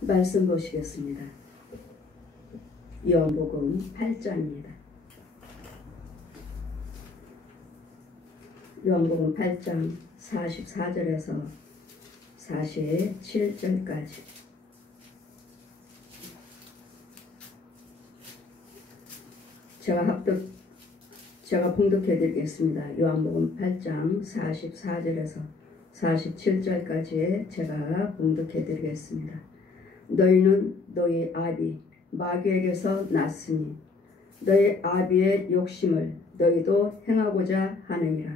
말씀 보시겠습니다. 요한복음 8장입니다. 요한복음 8장 44절에서 47절까지. 제가 봉독해 드리겠습니다. 요한복음 8장 44절에서 47절까지에 제가 봉독해 드리겠습니다. 너희는 너희 아비 마귀에게서 났으니 너희 아비의 욕심을 너희도 행하고자 하느니라.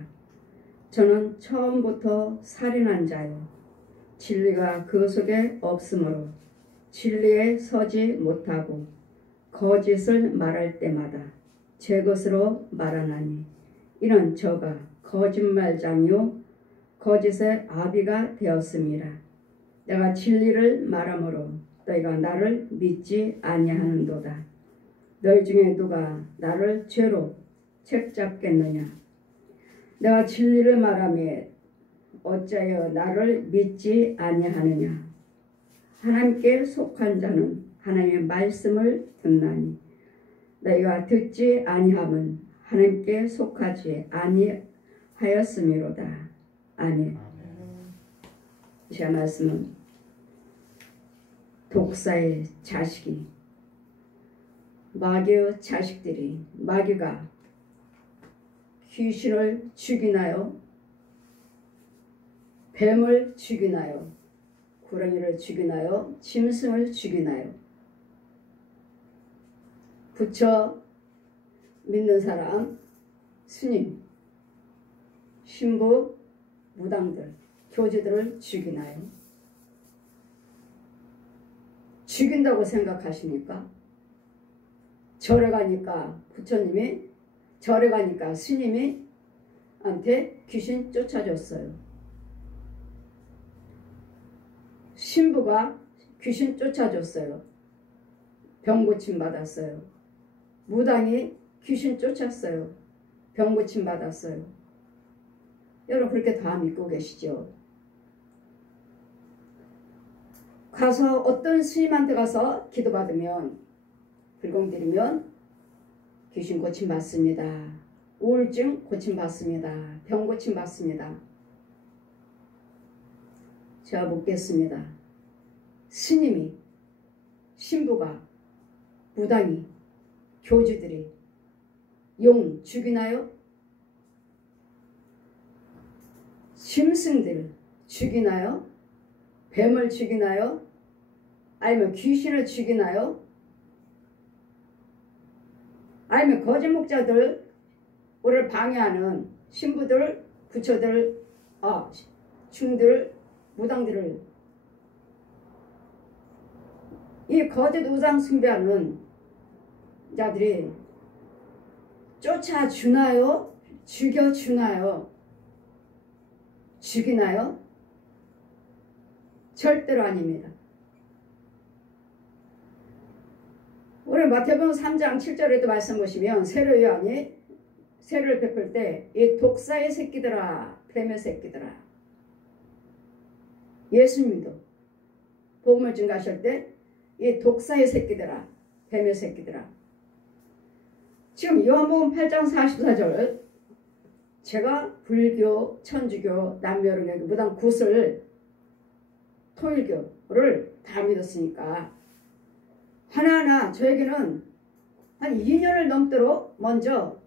저는 처음부터 살인한 자요 진리가 그 속에 없으므로 진리에 서지 못하고 거짓을 말할 때마다 제 것으로 말하나니 이는 저가 거짓말장이요 거짓의 아비가 되었음이라. 내가 진리를 말하므로 너희가 나를 믿지 아니하는도다. 너희 중에 누가 나를 죄로 책잡겠느냐. 내가 진리를 말하며 어찌하여 나를 믿지 아니하느냐. 하나님께 속한 자는 하나님의 말씀을 듣나니 너희가 듣지 아니함은 하나님께 속하지 아니하였음이로다. 아멘. 제 말씀은 독사의 자식이 마귀의 자식들이 마귀가 귀신을 죽이나요? 뱀을 죽이나요? 구렁이를 죽이나요? 짐승을 죽이나요? 부처 믿는 사람, 스님, 신부, 무당들, 교주들을 죽이나요? 죽인다고 생각하십니까? 절에 가니까 부처님이, 절에 가니까 스님이 한테 귀신 쫓아줬어요. 신부가 귀신 쫓아줬어요. 병 고침 받았어요. 무당이 귀신 쫓았어요. 병 고침 받았어요. 여러분 그렇게 다 믿고 계시죠? 가서 어떤 스님한테 가서 기도받으면 불공드리면 귀신 고침 받습니다. 우울증 고침 받습니다. 병 고침 받습니다. 제가 묻겠습니다. 스님이, 신부가, 무당이, 교주들이 용 죽이나요? 짐승들 죽이나요? 뱀을 죽이나요? 아니면 귀신을 죽이나요? 아니면 거짓 목자들, 우리를 방해하는 신부들, 부처들, 중들, 무당들을 이 거짓 우상 숭배하는 자들이 쫓아주나요? 죽여주나요? 죽이나요? 절대로 아닙니다. 오늘 마태복음 3장 7절에도 말씀 보시면 세례 요한이 세례를 베풀 때 이 독사의 새끼들아, 뱀의 새끼들아. 예수님도 복음을 증거하실 때 이 독사의 새끼들아, 뱀의 새끼들아. 지금 요한복음 8장 44절 제가 불교, 천주교, 남묘론교, 무당 굿을 통일교를 다 믿었으니까 하나하나 저에게는 한 2년을 넘도록 먼저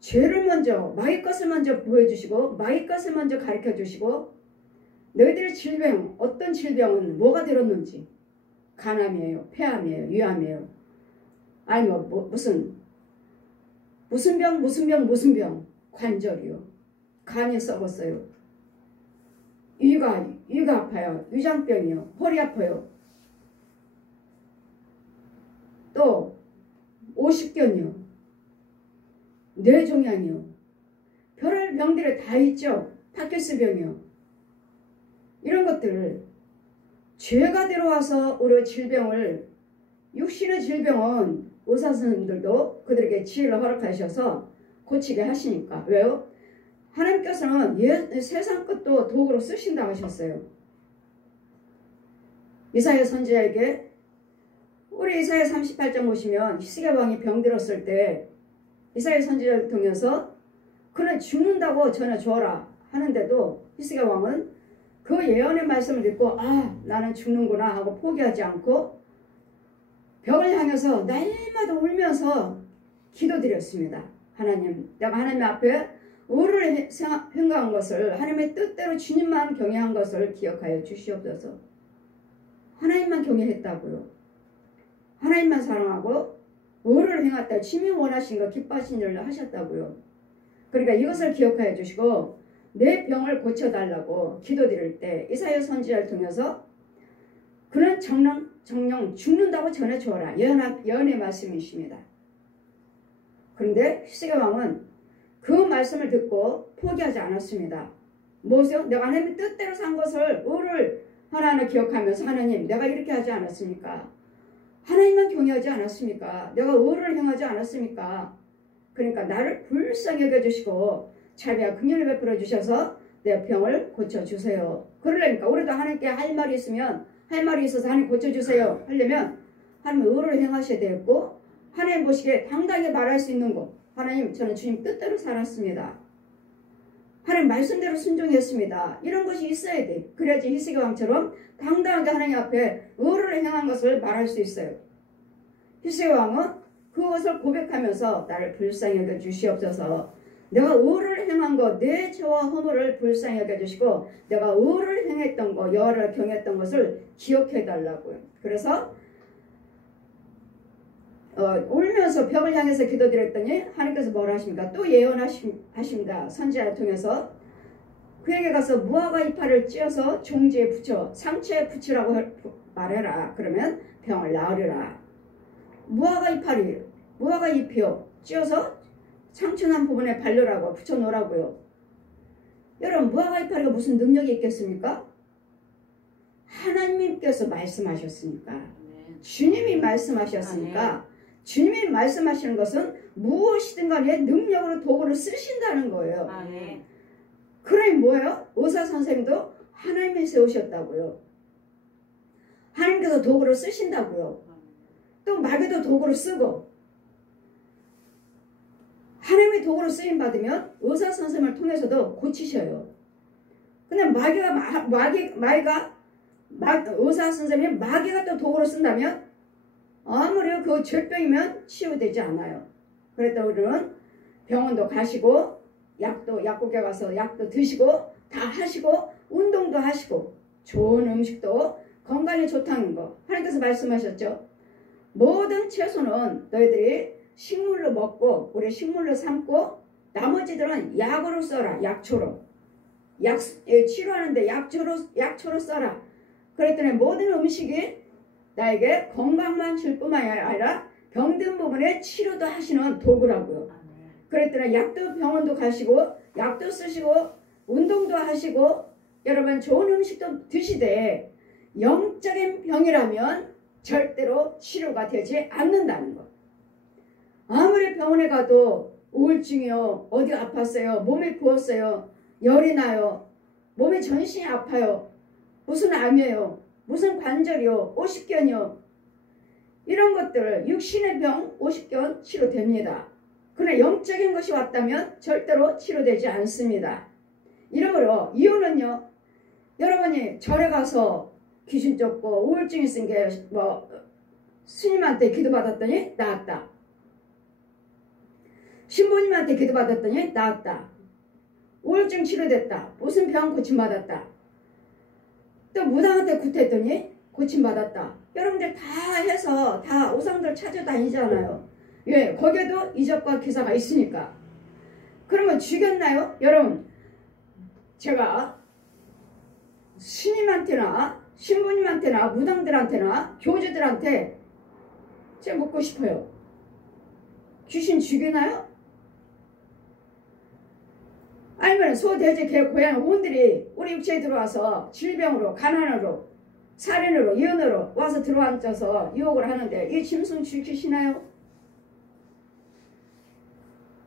죄를 먼저 마귀 것을 먼저 보여주시고 마귀 것을 먼저 가르쳐 주시고 너희들의 질병, 어떤 질병은 뭐가 들었는지 간암이에요, 폐암이에요, 위암이에요, 아니면 무슨 병 관절이요, 간이 썩었어요, 위가 아파요, 위장병이요, 허리 아파요, 또 오십견이요, 뇌종양이요, 별의 병들이 다 있죠. 파킨슨병이요. 이런 것들을 죄가 들어와서 우리 질병을, 육신의 질병은 의사 선생님들도 그들에게 치유를 허락하셔서 고치게 하시니까. 왜요? 하나님께서는 세상 것도 도구로 쓰신다고 하셨어요. 이사야 선지자에게 우리 이사야 38장 보시면 히스기야 왕이 병들었을 때 이사야 선지자를 통해서 그는 죽는다고 전해 주어라 하는데도 히스기야 왕은 그 예언의 말씀을 듣고 나는 죽는구나 하고 포기하지 않고 벽을 향해서 날마다 울면서 기도드렸습니다. 하나님, 내가 하나님 앞에 의를 행한 것을 하나님의 뜻대로 주님만 경외한 것을 기억하여 주시옵소서. 하나님만 경외했다고요. 하나님만 사랑하고 의를 행했다. 주님이 원하신 것 기뻐하신 일을 하셨다고요. 그러니까 이것을 기억하여 주시고 내 병을 고쳐달라고 기도드릴 때 이사야 선지자를 통해서 그는 정령 죽는다고 전해 주어라. 예언의 말씀이십니다. 그런데 히스기야 왕은 그 말씀을 듣고 포기하지 않았습니다. 뭐죠? 내가 하나님의 뜻대로 산 것을 의를 하나하나 기억하면서 하나님 내가 이렇게 하지 않았습니까? 하나님만 경외하지 않았습니까? 내가 의를 행하지 않았습니까? 그러니까 나를 불쌍히 여겨주시고 자비와 긍휼을 베풀어 주셔서 내 병을 고쳐주세요. 그러려니까 우리도 하나님께 할 말이 있으면 할 말이 있어서 하나님 고쳐주세요 하려면 하나님 의를 행하셔야 되겠고 하나님 보시기에 당당히 말할 수 있는 것 하나님 저는 주님 뜻대로 살았습니다. 하나님 말씀대로 순종했습니다. 이런 것이 있어야 돼. 그래야지 히스기야 왕처럼 당당하게 하나님 앞에 의를 행한 것을 말할 수 있어요. 히스기야 왕은 그것을 고백하면서 나를 불쌍히 여겨 주시옵소서. 내가 의를 행한 것, 내 죄와 허물을 불쌍히 여겨 주시고 내가 의를 행했던 것, 여호와를 경외했던 것을 기억해 달라고요. 그래서 울면서 벽을 향해서 기도드렸더니 하나님께서 뭐라 하십니까? 또 예언하십니다. 선지자를 통해서 그에게 가서 무화과 이파를 찧어서 종지에 붙여 상처에 붙이라고 말해라. 그러면 병을 나으리라. 무화과 잎이요 찧어서 상처난 부분에 바르라고 붙여놓으라고요. 여러분 무화과 이파리가 무슨 능력이 있겠습니까? 하나님께서 말씀하셨으니까 주님이 말씀하셨으니까 주님이 말씀하시는 것은 무엇이든 간에 능력으로 도구를 쓰신다는 거예요. 그러니 뭐예요? 의사 선생님도 하나님이 세우셨다고요. 하나님께서 도구를 쓰신다고요. 또 마귀도 도구를 쓰고 하나님의 도구로 쓰임 받으면 의사 선생님을 통해서도 고치셔요. 근데 의사 선생님이 마귀가 또 도구로 쓴다면 아무리 그 죄병이면 치유되지 않아요. 그랬다 우리는 병원도 가시고 약국에 가서 약도 드시고 다 하시고 운동도 하시고 좋은 음식도 건강에 좋다는 거 하나님께서 말씀하셨죠. 모든 채소는 너희들이 식물로 먹고 우리 식물로 삼고 나머지들은 약으로 써라. 약초로 치료하는데 약초로 써라. 그랬더니 모든 음식이 나에게 건강만 줄 뿐만 아니라 병든 부분에 치료도 하시는 도구라고요. 그랬더니 약도 병원도 가시고 약도 쓰시고 운동도 하시고 여러분 좋은 음식도 드시되 영적인 병이라면 절대로 치료가 되지 않는다는 것. 아무리 병원에 가도 우울증이요, 어디 아팠어요, 몸이 부었어요, 열이 나요, 몸이 전신이 아파요, 무슨 암이에요, 무슨 관절이요, 오십견이요, 이런 것들 육신의 병 50견 치료됩니다. 그러나 영적인 것이 왔다면 절대로 치료되지 않습니다. 이러므로 이유는요, 여러분이 절에 가서 귀신 쫓고 우울증이 있은 게 스님한테 기도받았더니 나았다. 신부님한테 기도받았더니 나았다. 우울증 치료됐다. 무슨 병 고침받았다. 또 무당한테 굿했더니 고침받았다. 여러분들 다 해서 다 우상들 찾아다니잖아요. 왜? 거기에도 이적과 기사가 있으니까. 그러면 죽였나요? 여러분 제가 스님한테나 신부님한테나 무당들한테나 교주들한테 제가 묻고 싶어요. 귀신 죽이나요? 아니면 소돼지 개 고양 혼들이 우리 육체에 들어와서 질병으로 가난으로 살인으로 이혼으로 와서 들어앉아서 유혹을 하는데 이 짐승 죽이시나요?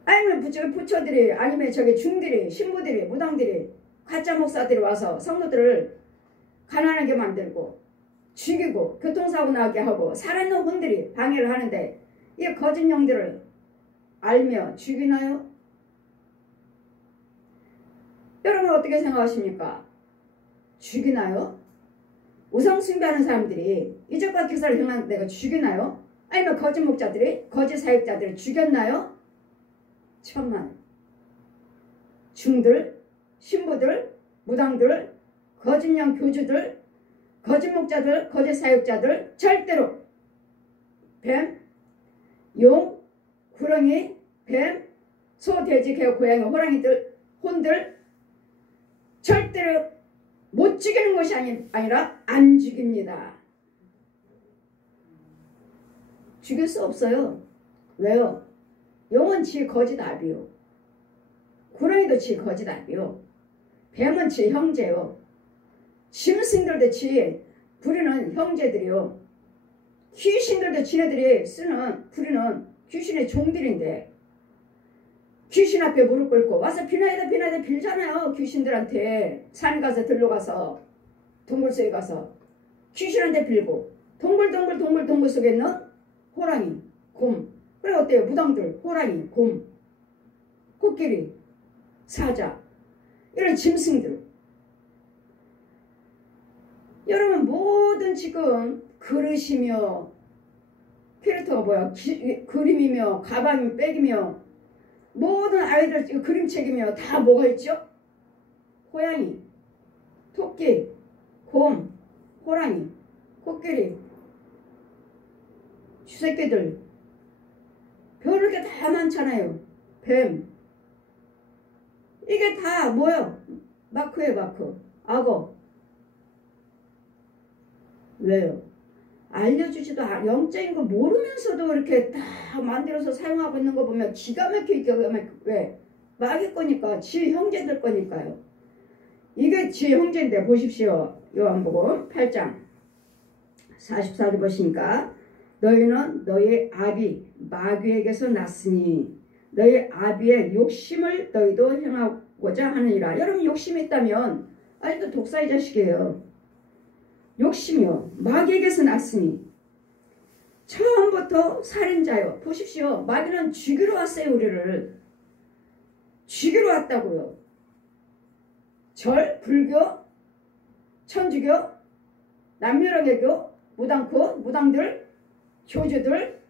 아니면 부처들이 아니면 저기 중들이 신부들이 무당들이 가짜 목사들이 와서 성도들을 가난하게 만들고 죽이고 교통사고 나게 하고 살아있는 혼들이 방해를 하는데 이 거짓 영들을 알며 죽이나요? 여러분 어떻게 생각하십니까? 죽이나요? 우상숭배하는 사람들이 이적과 기사를 행한 내가 죽이나요? 아니면 거짓 목자들이 거짓 사역자들을 죽였나요? 천만 중들, 신부들, 무당들, 거짓령 교주들, 거짓 목자들, 거짓 사역자들 절대로 뱀, 용, 구렁이, 뱀, 소, 돼지, 개, 고양이, 호랑이들, 혼들 절대로 못 죽이는 것이 아니라 안 죽입니다. 죽일 수 없어요. 왜요? 용은 지 거짓 아비요. 구렁이도 지 거짓 아비요. 뱀은 지 형제요. 짐승들도 지 부리는 형제들이요. 귀신들도 지네들이 부리는 귀신의 종들인데 귀신 앞에 무릎 꿇고 와서 비나이다 비나이다 빌잖아요. 귀신들한테 산에 가서 들러 가서 동굴 속에 가서 귀신한테 빌고 동굴 속에 있는 호랑이, 곰 그래 어때요? 무당들 호랑이, 곰, 코끼리, 사자 이런 짐승들 여러분 모든 지금 그릇이며 캐릭터가 뭐야? 그림이며 가방이며 백이며 모든 아이들 그림책이며 다 뭐가 있죠? 고양이, 토끼, 곰, 호랑이, 코끼리, 쥐새끼들 별게 다 많잖아요. 뱀 이게 다 뭐야? 마크예요. 마크. 악어. 왜요? 알려주지도 영적인 거 모르면서도 이렇게 다 만들어서 사용하고 있는 거 보면 기가 막히게 왜? 마귀 거니까 지 형제들 거니까요. 이게 지 형제인데 보십시오. 요한복음 8장 44절 보시니까 너희는 너희 아비 마귀에게서 났으니 너희 아비의 욕심을 너희도 행하고자 하느니라. 여러분 욕심이 있다면 아직도 독사의 자식이에요. 욕심이요. 마귀에게서 났으니 처음부터 살인자요. 보십시오. 마귀는 죽이러 왔어요. 우리를 죽이러 왔다고요. 절, 불교, 천주교, 남녀랑개교, 무당코, 무당들, 교주들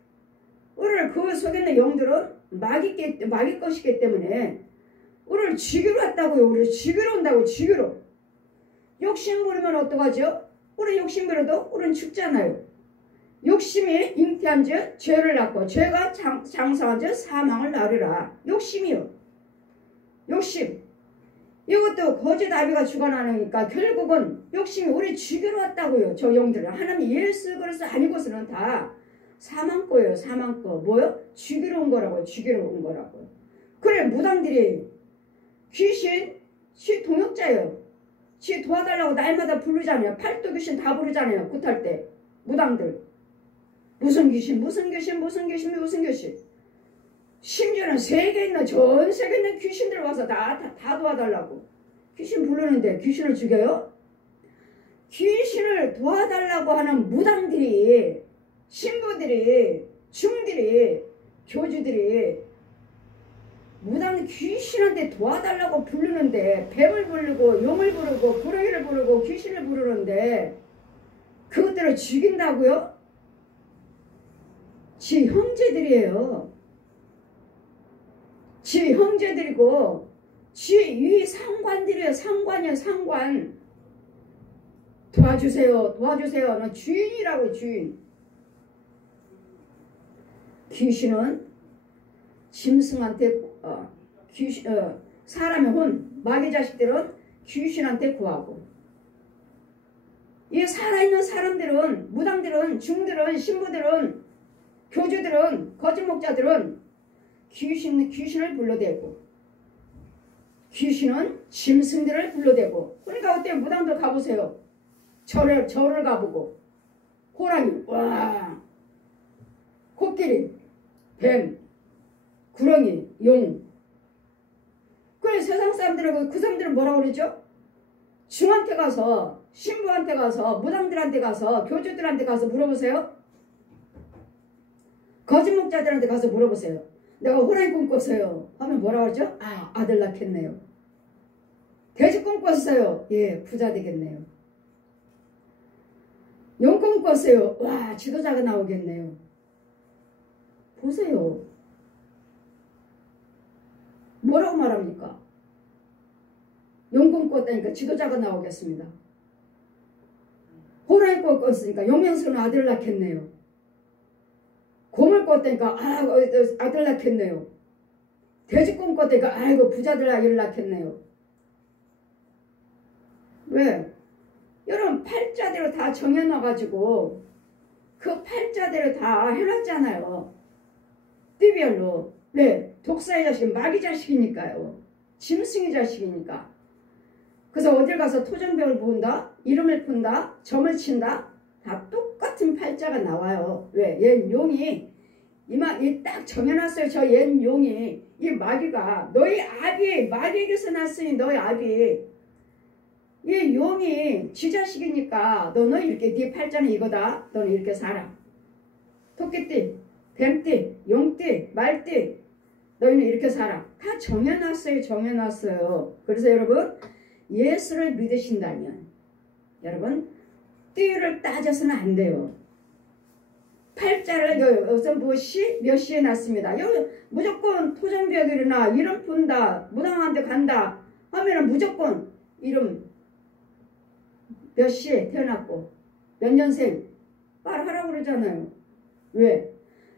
우리를 그 속에 있는 영들은 마귀 것이기 때문에 우리를 죽이러 왔다고요. 우리를 죽이러 온다고 죽이러. 욕심 부리면 어떡하죠? 우리 욕심 부려도 우리는 죽잖아요. 욕심이 잉태한 즉 죄를 낳고 죄가 장성한 즉 사망을 낳으리라. 욕심이요. 욕심. 이것도 거짓 아비가 죽어나니까 결국은 욕심이 우리 죽이러 왔다고요. 저 영들은. 하나님 예수 그리스도 아니고서는 다 사망거예요. 사망거. 뭐요? 죽이러 온 거라고요. 죽이러 온 거라고요. 그래 무당들이 귀신 동역자예요. 지 도와달라고 날마다 부르잖아요. 팔도 귀신 다 부르잖아요. 굿할 때. 무당들. 무슨 귀신. 심지어는 세계에 있는 전 세계에 있는 귀신들 와서 다 도와달라고. 귀신 부르는데 귀신을 죽여요? 귀신을 도와달라고 하는 무당들이 신부들이 중들이 교주들이 무당 귀신한테 도와달라고 부르는데 뱀을 부르고 용을 부르고 구렁이를 부르고 귀신을 부르는데 그것들을 죽인다고요? 지 형제들이에요. 지 형제들이고 지 위 상관들이에요. 상관이요. 상관. 도와주세요. 너 주인이라고 주인. 귀신은 짐승한테 사람의 혼 마귀 자식들은 귀신한테 구하고 이 살아있는 사람들은 무당들은 중들은 신부들은 교주들은 거짓 목자들은 귀신을 불러대고 귀신은 짐승들을 불러대고 그러니까 어때요? 무당들 가보세요. 절을 가보고 호랑이 와 코끼리 뱀 구렁이 용 그래 세상 사람들은 그 사람들은 뭐라고 그러죠? 중한테 가서 신부한테 가서, 무당들한테 가서, 교주들한테 가서 물어보세요. 거짓 목자들한테 가서 물어보세요. 내가 호랑이 꿈꿨어요 하면 뭐라고 하죠? 아, 아들 낳겠네요. 돼지 꿈꿨어요. 예, 부자 되겠네요. 용 꿈꿨어요. 와, 지도자가 나오겠네요. 보세요. 뭐라고 말합니까? 용 꿈꿨다니까 지도자가 나오겠습니다. 호랑이 꿈꿨으니까 용명스러운 아들 낳겠네요. 곰을 꿨다니까 아들 낳겠네요. 돼지 꿈꿨다니까 아이고 부자들 아이를 낳겠네요. 왜? 여러분 팔자대로 다 정해놔가지고 그 팔자대로 다 해놨잖아요. 띠별로. 왜? 독사의 자식은 마귀 자식이니까요. 짐승의 자식이니까. 그래서 어딜 가서 토정벽을 본다, 이름을 푼다, 점을 친다, 다 똑같은 팔자가 나와요. 왜? 옛 용이 딱 정해놨어요. 저 옛 용이 이 마귀가 너희 아비 마귀에게서 났으니 너희 아비 이 용이 지 자식이니까 너는 이렇게 네 팔자는 이거다. 너는 이렇게 살아. 토끼띠, 뱀띠, 용띠, 말띠 너희는 이렇게 살아. 다 정해놨어요. 정해놨어요. 그래서 여러분 예수를 믿으신다면 여러분 띠를 따져서는 안 돼요. 팔자를 여기서 몇 시에 났습니다. 여기 무조건 토정벽이나 이름 푼다, 무당한테 간다 하면은 무조건 이름 몇 시에 태어났고 몇 년생 말하라고 그러잖아요. 왜?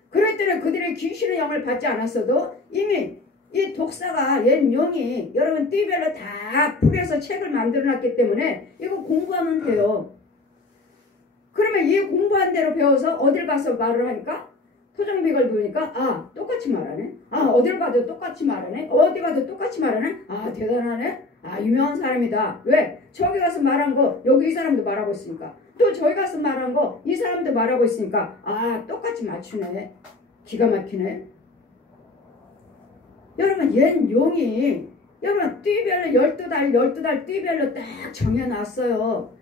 그랬더니 그들의 귀신의 영을 받지 않았어도 이미 이 독사가 옛 용이 여러분 띠별로 다 풀어서 책을 만들어놨기 때문에 이거 공부하면 돼요. 그러면 이 공부한 대로 배워서 어딜 가서 말을 하니까 토정벽을 보니까 아 똑같이 말하네. 아 어딜 가도 똑같이 말하네. 어디 가도 똑같이 말하네. 아 대단하네. 아 유명한 사람이다. 왜? 저기 가서 말한 거 여기 이 사람도 말하고 있으니까 또 저기 가서 말한 거 이 사람도 말하고 있으니까 아 똑같이 맞추네. 기가 막히네. 여러분 옛 용이 여러분 띠별로 12달 띠별로 딱 정해놨어요.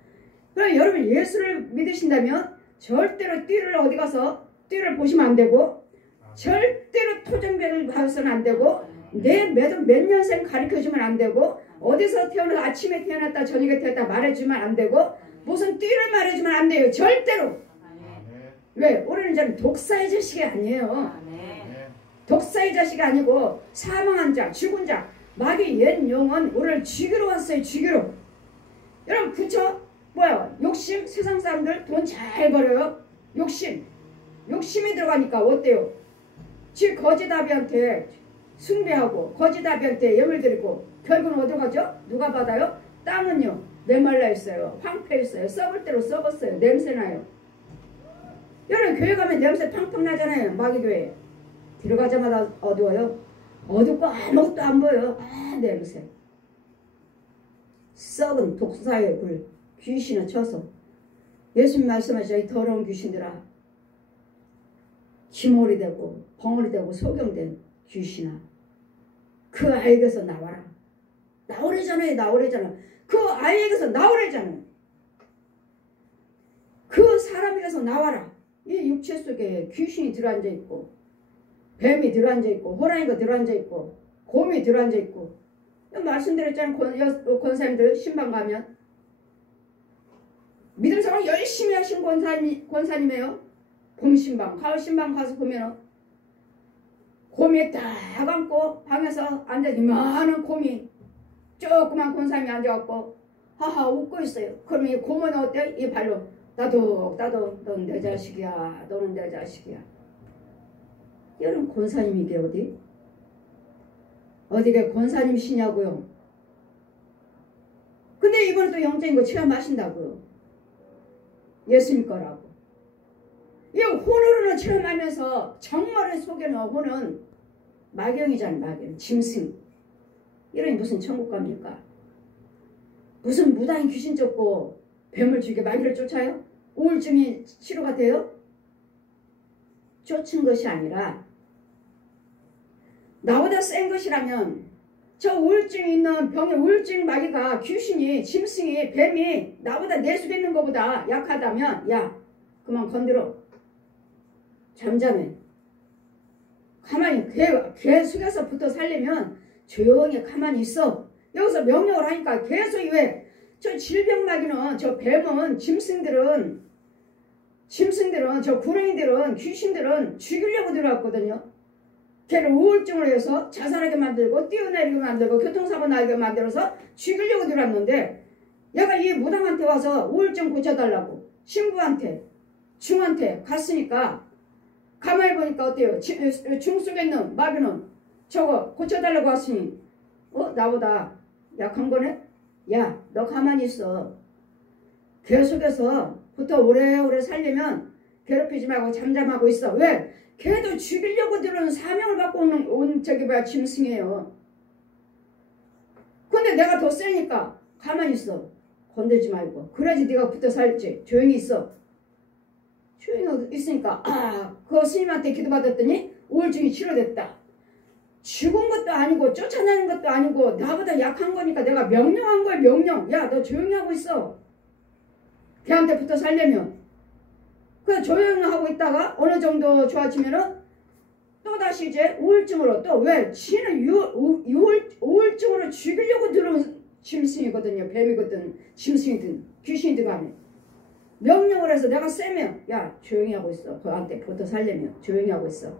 그럼 여러분 예수를 믿으신다면 절대로 띠를 어디 가서 띠를 보시면 안 되고 절대로 토정벽을 가서는 안 되고 내 몇 년생 가르쳐주면 안 되고 어디서 태어나서 아침에 태어났다 저녁에 태어났다 말해주면 안 되고 무슨 띠를 말해주면 안 돼요. 절대로. 왜? 우리는 저는 독사의 자식이 아니에요. 독사의 자식이 아니고 사망한 자, 죽은 자, 마귀 옛 용은 우리를 죽이러 왔어요. 죽이러. 여러분 그쵸? 뭐야? 욕심? 세상 사람들 돈 잘 벌어요. 욕심이 들어가니까 어때요? 지 거지다비한테 숭배하고 거지다비한테 예물 드리고 결국은 어디 가죠? 누가 받아요? 땅은요 메말라 있어요. 황폐 있어요. 썩을 대로 썩었어요. 냄새나요. 여러분 교회 가면 냄새 팡팡 나잖아요. 마귀교회 들어가자마자 어두워요. 어둡고 아무것도 안 보여요. 아 냄새. 썩은 독사의 불 귀신을 쳐서 예수님 말씀하시죠. 이 더러운 귀신들아 기몰이 되고 벙어리 되고 소경된 귀신아 그 아이에게서 나와라. 나오래잖아요. 그 아이에게서 나오래잖아요. 그 사람에게서 나와라. 이 육체 속에 귀신이 들어앉아 있고 뱀이 들어앉아 있고 호랑이가 들어앉아 있고 곰이 들어앉아 있고 말씀드렸잖아요. 권사님들 신방 가면 믿음 생활 열심히 하신 권사님이에요. 봄 신방, 가을 신방 가서 보면 곰이 딱 앉고 방에서 앉아 이만한 곰이 조그만 권사님이 앉아갖고 하하 웃고 있어요. 그러면 이 곰은 어때요? 이 발로 나도 넌 내 자식이야. 너는 내 자식이야. 여러분 권사님이 이게 어디가 권사님이시냐고요. 근데 이번에 또 영적인 거 체험하신다고요. 예수님 거라고. 이 혼으로는 체험하면서 정말을 속여넣은 혼은 마경이잖아요. 마경. 짐승. 이러니 무슨 천국 갑니까? 무슨 무당이 귀신 쫓고 뱀을 죽여 마귀를 쫓아요? 우울증이 치료가 돼요? 쫓은 것이 아니라 나보다 센 것이라면 저 우울증이 있는 병에 우울증 마귀가 귀신이 짐승이 뱀이 나보다 내 속에 있는 것보다 약하다면 야 그만 건드려. 잠잠해. 가만히 개 속에서 붙어 살려면 조용히 가만히 있어. 여기서 명령을 하니까 계속 왜 저 질병마귀는 저 뱀은 짐승들은 저 구렁이들은 귀신들은 죽이려고 들어왔거든요. 걔를 우울증을 해서 자살하게 만들고 뛰어내리게 만들고 교통사고 나게 만들어서 죽이려고 들어왔는데 얘가 이 무당한테 와서 우울증 고쳐달라고 신부한테 중한테 갔으니까 가만히 보니까 어때요? 중 속에 있는 마귀는 저거 고쳐달라고 왔으니 나보다 약한 거네? 야 너 가만히 있어. 개 속에서 부터 오래오래 살려면 괴롭히지 말고 잠잠하고 있어. 왜? 걔도 죽이려고 들어온 사명을 받고 온 저기 뭐야 짐승이에요. 근데 내가 더 세니까 가만히 있어. 건들지 말고. 그래야지 네가 붙어 살지. 조용히 있어. 조용히 있으니까 그 스님한테 기도받았더니 우울증이 치료됐다. 죽은 것도 아니고 쫓아내는 것도 아니고 나보다 약한 거니까 내가 명령한 거야 명령. 야 너 조용히 하고 있어. 걔한테 붙어 살려면. 그 조용히 하고 있다가 어느 정도 좋아지면은 또다시 이제 우울증으로 또 왜? 지는 우울증으로 죽이려고 들어온 짐승이거든요. 뱀이거든 짐승이든 귀신이든 간에. 명령을 해서 내가 세면 야 조용히 하고 있어. 그한테 붙어 살려면 조용히 하고 있어.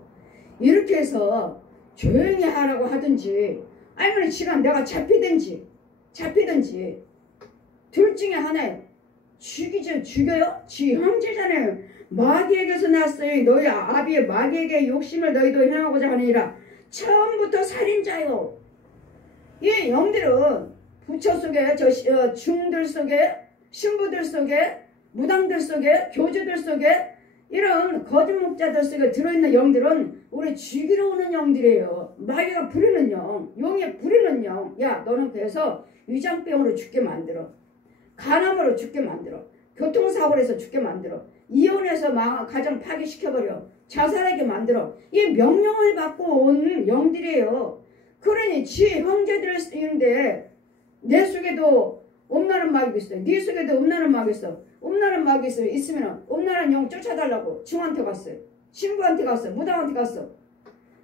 이렇게 해서 조용히 하라고 하든지 아니면 지금 내가 잡히든지 둘 중에 하나에 죽여요? 지 형제잖아요. 마귀에게서 났어요. 너희 아비의 마귀에게 욕심을 너희도 행하고자 하느니라. 처음부터 살인자요. 이 영들은 부처 속에 중들 속에 신부들 속에 무당들 속에 교주들 속에 이런 거짓 목자들 속에 들어있는 영들은 우리 죽이러 오는 영들이에요. 마귀가 부리는 영, 용이 부리는 영. 야 너는 그래서 위장병으로 죽게 만들어. 간암으로 죽게 만들어. 교통사고로 해서 죽게 만들어. 이혼해서 가정 파괴시켜버려. 자살하게 만들어. 이 명령을 받고 온 영들이에요. 그러니 지 형제들인데 내 속에도 음란한 마귀가 있어요. 네 속에도 음란한 마귀가 있어. 음란한 마귀 있으면 음란한 영 쫓아달라고 중한테 갔어요. 신부한테 갔어요. 무당한테 갔어.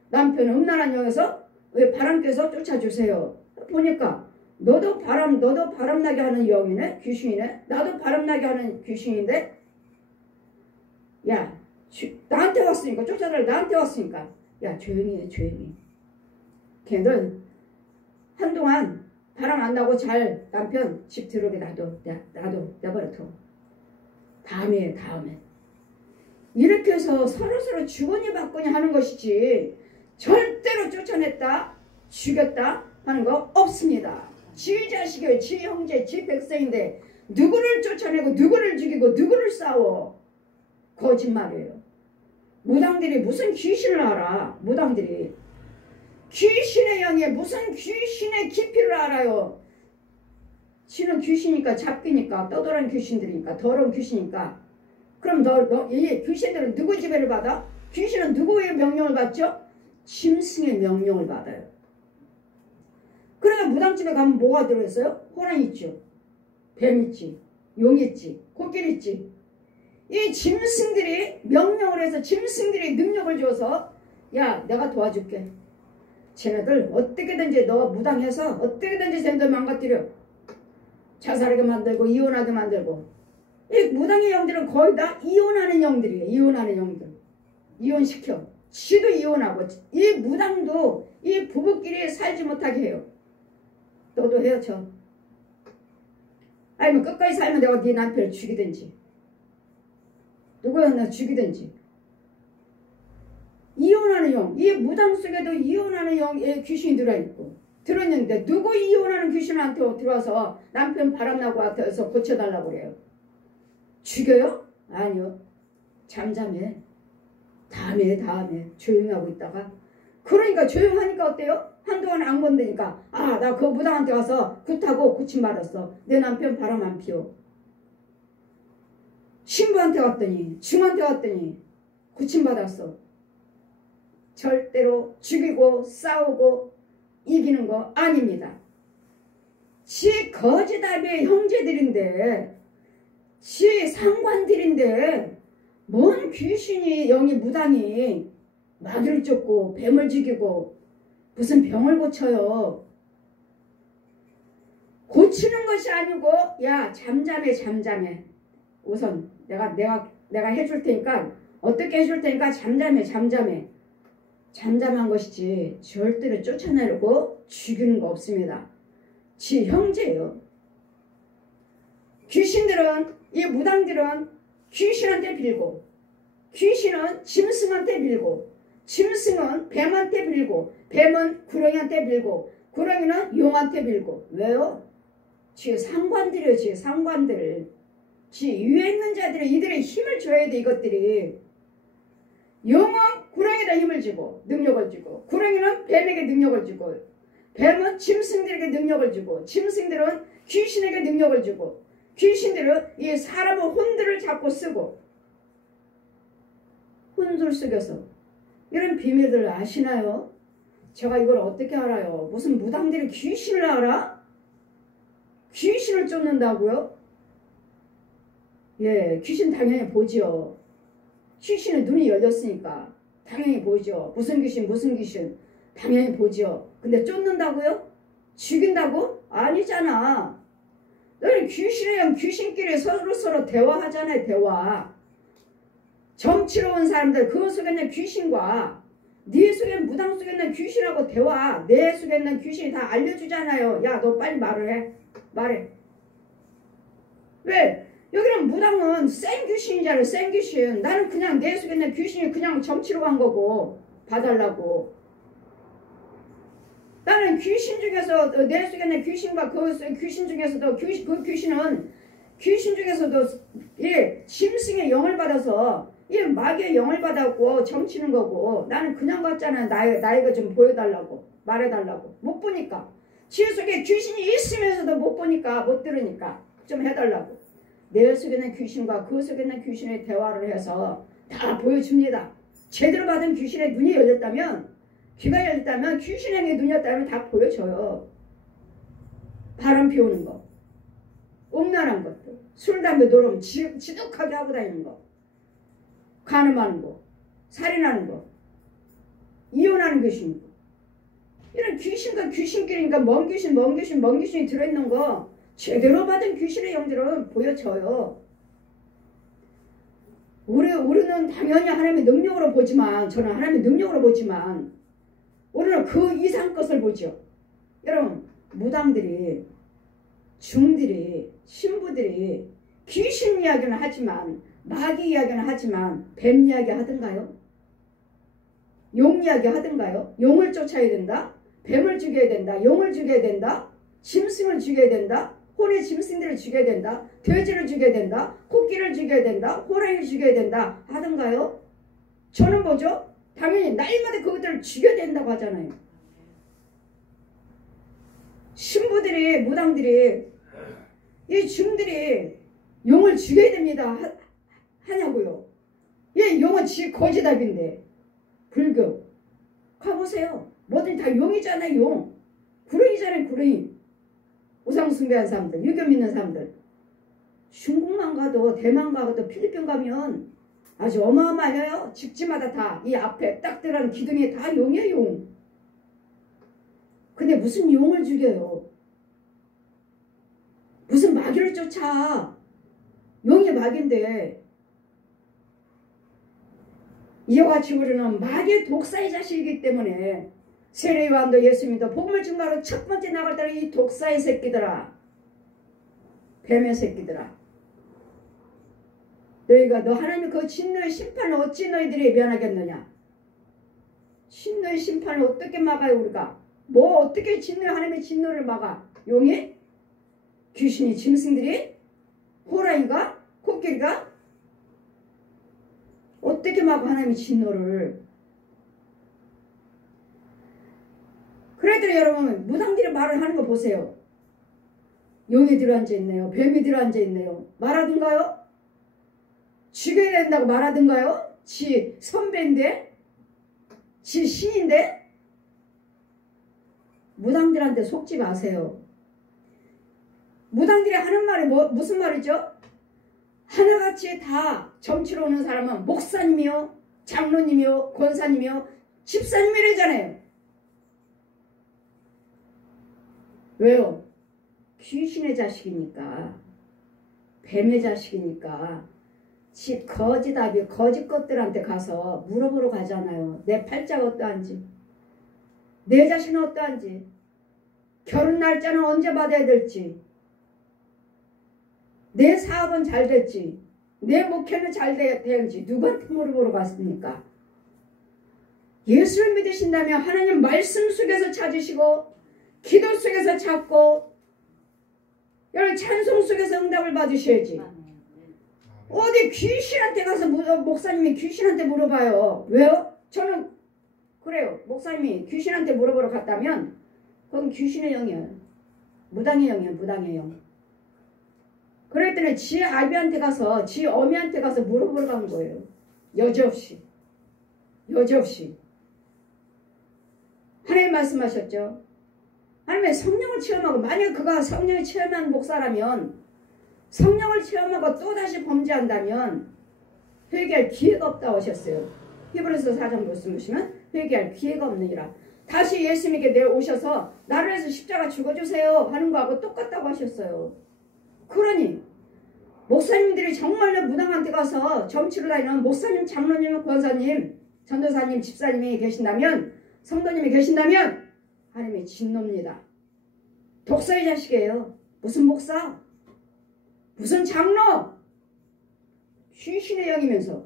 남편은 음란한 영에서 왜 바람께서 쫓아주세요. 보니까 너도 바람나게 하는 영이네? 귀신이네? 나도 바람나게 하는 귀신인데? 야, 나한테 왔으니까, 쫓아달라, 나한테 왔으니까. 야, 조용히 해, 조용히. 걔는 한동안 바람 안 나고 잘 남편 집 들어오게 내버려 둬. 다음에. 이렇게 해서 서로서로 주거니 받거니 하는 것이지, 절대로 쫓아냈다, 죽였다 하는 거 없습니다. 지 자식이에요. 지 형제, 지 백성인데 누구를 쫓아내고 누구를 죽이고 누구를 싸워. 거짓말이에요. 무당들이 무슨 귀신을 알아. 무당들이 귀신의 영에 무슨 귀신의 깊이를 알아요. 지는 귀신이니까 잡기니까 떠돌아다니는 귀신들이니까 더러운 귀신이니까. 그럼 이 귀신들은 누구 지배를 받아? 귀신은 누구의 명령을 받죠? 짐승의 명령을 받아요. 그러니까 무당집에 가면 뭐가 들어있어요? 호랑이 있죠. 뱀 있지. 용 있지. 코끼리 있지. 이 짐승들이 명령을 해서 짐승들이 능력을 줘서 야 내가 도와줄게. 쟤네들 어떻게든지 너 무당해서 어떻게든지 쟤네들 망가뜨려. 자살하게 만들고 이혼하게 만들고. 이 무당의 영들은 거의 다 이혼하는 영들이에요. 이혼하는 영들. 이혼시켜. 지도 이혼하고 이 무당도 이 부부끼리 살지 못하게 해요. 너도 헤어져. 아니면 끝까지 살면 내가 네 남편을 죽이든지 누구였나 죽이든지. 이혼하는 영. 이 무당 속에도 이혼하는 영의 귀신이 들어있는데 누구 이혼하는 귀신한테 들어와서 남편 바람나고 와서 고쳐달라고 그래요. 죽여요? 아니요. 잠잠해. 다음에 조용히 하고 있다가 그러니까 조용하니까 어때요? 한동안 안 건드니까 나 그 무당한테 가서 굿하고 고침받았어. 내 남편 바람 안 피워. 신부한테 갔더니 중한테 갔더니 고침받았어. 절대로 죽이고 싸우고 이기는 거 아닙니다. 지 거지답의 형제들인데 지 상관들인데 뭔 귀신이 영이 무당이 마귀를 쫓고 뱀을 죽이고 무슨 병을 고쳐요. 고치는 것이 아니고 야 잠잠해. 우선 내가 해줄 테니까 어떻게 해줄 테니까 잠잠해. 잠잠한 것이지 절대로 쫓아내려고 죽이는 거 없습니다. 지 형제예요. 귀신들은 이 무당들은 귀신한테 빌고 귀신은 짐승한테 빌고 짐승은 뱀한테 빌고 뱀은 구렁이한테 빌고 구렁이는 용한테 빌고 왜요? 지 상관들이요. 지 상관들. 지 위에 있는 자들이 이들의 힘을 줘야 돼. 이것들이. 용은 구렁이에다 힘을 주고 능력을 주고 구렁이는 뱀에게 능력을 주고 뱀은 짐승들에게 능력을 주고 짐승들은 귀신에게 능력을 주고 귀신들은 이 사람의 혼들을 잡고 쓰고 혼술 속여서 이런 비밀들을 아시나요? 제가 이걸 어떻게 알아요? 무슨 무당들이 귀신을 알아? 귀신을 쫓는다고요? 예, 귀신 당연히 보지요. 귀신은 눈이 열렸으니까 당연히 보죠. 무슨 귀신 당연히 보죠. 근데 쫓는다고요? 죽인다고? 아니잖아. 너는 귀신이랑 귀신끼리 서로 대화하잖아요. 대화. 점치러 온 사람들 그 속에 있는 귀신과 네 속에 있는 무당 속에 있는 귀신하고 대화. 내 속에 있는 귀신이 다 알려주잖아요. 야 너 빨리 말을 해. 말해. 왜? 여기는 무당은 센 귀신이잖아요. 센 귀신. 나는 그냥 내 속에 있는 귀신이 그냥 점치러 간 거고 봐달라고. 나는 귀신 중에서 내 속에 있는 귀신과 그 귀신 중에서도 그 귀신은 귀신 중에서도 이 짐승의 영을 받아서 이 마귀의 영을 받았고 점치는 거고 나는 그냥 갔잖아. 나이가 좀 보여달라고 말해달라고 못 보니까 지 속에 귀신이 있으면서도 못 보니까 못 들으니까 좀 해달라고. 내 속에 있는 귀신과 그 속에 있는 귀신의 대화를 해서 다 보여줍니다. 제대로 받은 귀신의 눈이 열렸다면 귀가 열렸다면 귀신에게 눈이 열렸다면 다 보여줘요. 바람 피우는 거 음란한 것들 술 담배 노름 지독하게 하고 다니는 거 간음하는 거 살인하는 거 이혼하는 귀신 이런 귀신과 귀신끼리니까 먼 귀신이 들어있는 거 제대로 받은 귀신의 영들은 보여줘요. 우리는 당연히 하나님의 능력으로 보지만 저는 하나님의 능력으로 보지만 우리는 그 이상 것을 보죠. 여러분 무당들이 중들이 신부들이 귀신 이야기는 하지만 마귀 이야기는 하지만 뱀 이야기 하던가요? 용 이야기 하던가요? 용을 쫓아야 된다? 뱀을 죽여야 된다? 용을 죽여야 된다? 짐승을 죽여야 된다? 혼의 짐승들을 죽여야 된다? 돼지를 죽여야 된다? 코끼리를 죽여야 된다? 호랑이를 죽여야 된다? 하던가요? 저는 뭐죠? 당연히 날마다 그것들을 죽여야 된다고 하잖아요. 신부들이 무당들이 이 중들이 용을 죽여야 됩니다 하냐고요. 이 용은 지 거지답인데 불교 가보세요. 뭐든 다 용이잖아요. 용 구렁이잖아요. 구렁이 우상 숭배한 사람들 유교 믿는 사람들 중국만 가도 대만 가도 필리핀 가면 아주 어마어마해요. 집집마다 다 이 앞에 딱 들어가는 기둥이 다 용이에요. 용. 근데 무슨 용을 죽여요. 무슨 마귀를 쫓아. 용이 마귀인데 이와 같이 우리는 마귀의 독사의 자식이기 때문에 세례 요한도 예수 믿어 복음을 증거하러 첫 번째 나갈 때는 이 독사의 새끼들아 뱀의 새끼들아 너희가 너 하나님 그 진노의 심판을 어찌 너희들이 면하겠느냐. 진노의 심판을 어떻게 막아요. 우리가 뭐 어떻게 하나님의 진노를 막아. 용이? 귀신이 짐승들이? 호랑이가? 코끼리가? 어떻게 막아 하나님의 진노를. 그래도 여러분 무당들이 말을 하는 거 보세요. 용이 들어앉아 있네요. 뱀이 들어앉아 있네요. 말하던가요? 죽여야 된다고 말하던가요? 지 선배인데? 지 신인데? 무당들한테 속지 마세요. 무당들이 하는 말이 무슨 말이죠? 하나같이 다 점치러 오는 사람은 목사님이요, 장로님이요, 권사님이요, 집사님이래잖아요. 왜요? 귀신의 자식이니까, 뱀의 자식이니까 거짓아비 거짓 것들한테 가서 물어보러 가잖아요. 내 팔자가 어떠한지, 내 자신은 어떠한지, 결혼 날짜는 언제 받아야 될지, 내 사업은 잘 될지, 내 목회는 잘 되는지 누구한테 물어보러 갔습니까? 예수를 믿으신다면 하나님 말씀 속에서 찾으시고 기도 속에서 찾고 여러분 찬송 속에서 응답을 받으셔야지. 어디 귀신한테 가서 목사님이 귀신한테 물어봐요. 왜요? 저는 그래요. 목사님이 귀신한테 물어보러 갔다면 그건 귀신의 영이에요. 무당의 영이에요. 무당의 영. 그랬더니 지 아비한테 가서 지 어미한테 가서 물어보러 간 거예요. 여지없이. 여지없이. 하나님 말씀하셨죠. 하나님의 성령을 체험하고 만약 그가 성령을 체험한 목사라면 성령을 체험하고 또다시 범죄한다면 회개할 기회가 없다고 하셨어요. 히브리서 4장 말씀 보시면 회개할 기회가 없느니라. 다시 예수님께 내오셔서 나를 위해서 십자가 죽어주세요 하는 거하고 똑같다고 하셨어요. 그러니 목사님들이 정말로 무당한테 가서 점치러 다니는 목사님, 장로님, 권사님, 전도사님, 집사님이 계신다면 성도님이 계신다면 하나님의 진노입니다. 독사의 자식이에요. 무슨 목사? 무슨 장로? 귀신의 영이면서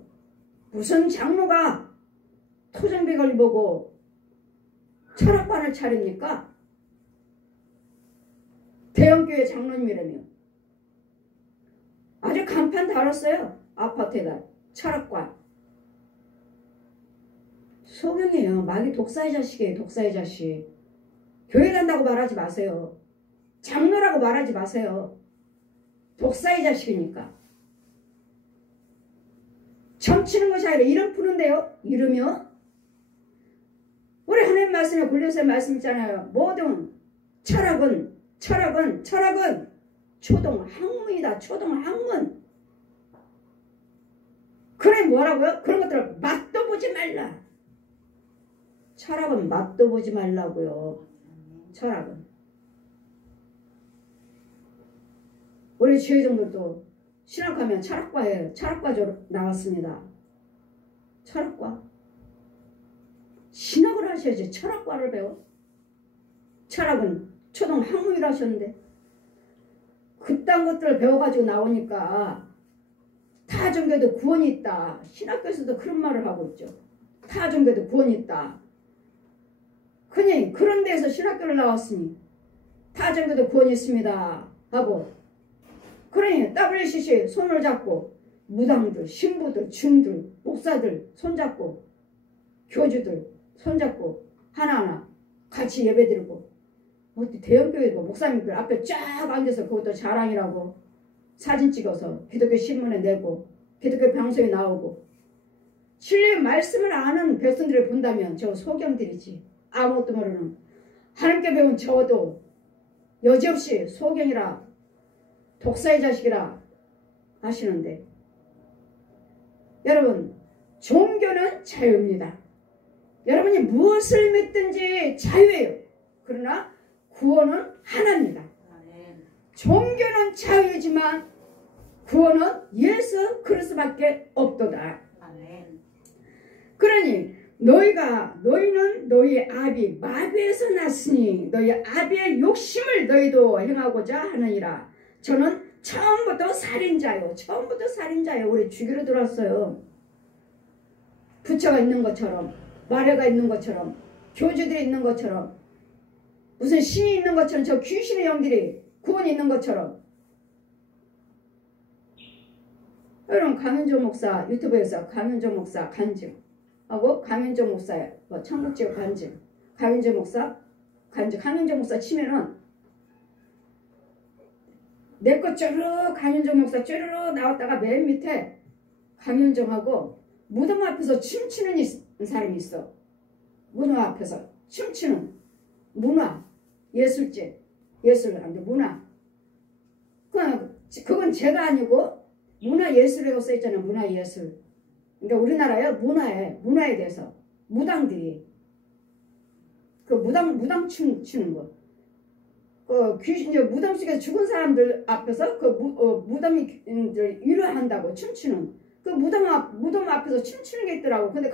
무슨 장로가 토정백을 보고 철학관을 차립니까? 대형교회 장로님이라며 아주 간판 달았어요. 아파트에다 철학관. 소경이에요. 마귀 독사의 자식이에요. 독사의 자식. 교회 간다고 말하지 마세요. 장로라고 말하지 마세요. 독사의 자식이니까. 점치는 것이 아니라 이름 푸는데요. 이름이요? 우리 하나님 말씀에 골로새 말씀 있잖아요. 모든 철학은 초동 학문이다. 초동 학문. 그래 뭐라고요? 그런 것들을 맛도 보지 말라. 철학은 맛도 보지 말라고요. 철학은. 우리 주회장들도 신학하면 철학과에 철학과로 나왔습니다. 철학과. 신학을 하셔야지 철학과를 배워. 철학은 초등 학문이라 하셨는데 그딴 것들을 배워가지고 나오니까 타 종교도 구원이 있다. 신학교에서도 그런 말을 하고 있죠. 타 종교도 구원이 있다. 그냥 그런 데에서 신학교를 나왔으니 타 종교도 구원이 있습니다 하고 그러니 WCC 손을 잡고 무당들, 신부들, 중들, 목사들 손잡고 교주들 손잡고 하나하나 같이 예배드리고 어디 대형교회도 목사님들 앞에 쫙 앉아서 그것도 자랑이라고 사진 찍어서 기독교 신문에 내고 기독교 방송에 나오고 진리의 말씀을 아는 백성들을 본다면 저 소경들이지 아무것도 모르는 하나님께 배운 저도 여지없이 소경이라 독사의 자식이라 하시는데 여러분 종교는 자유입니다. 여러분이 무엇을 믿든지 자유예요. 그러나 구원은 하나입니다. 종교는 자유이지만 구원은 예수 그리스도밖에 없도다. 그러니 너희는 너희 아비 마귀에서 났으니 너희 아비의 욕심을 너희도 행하고자 하느니라. 저는 처음부터 살인자요. 우리 죽이러 들어왔어요. 부처가 있는 것처럼 마려가 있는 것처럼 교주들이 있는 것처럼 무슨 신이 있는 것처럼 저 귀신의 영들이 구원이 있는 것처럼 여러분 강윤조 목사 유튜브에서 강윤조 목사 간증 하고 강윤조 목사의 천국지구 간증 강윤조 목사 간증 강윤조 목사 치면은 내 것 쭈르륵 강윤정 목사 쭈르륵 나왔다가 맨 밑에 강윤정하고 무덤 앞에서 춤추는 사람이 있어. 무덤 앞에서 춤추는 문화 예술제, 예술 안 돼, 문화. 그건 제가 아니고 문화예술이라고 써있잖아요. 문화예술. 그러니까 우리나라에 문화에 대해서 무당들이 그 무당 추는 거. 이제 무당 속에서 죽은 사람들 앞에서 무당이 위로한다고 춤추는 그 무덤 앞에서 춤추는 게 있더라고. 근데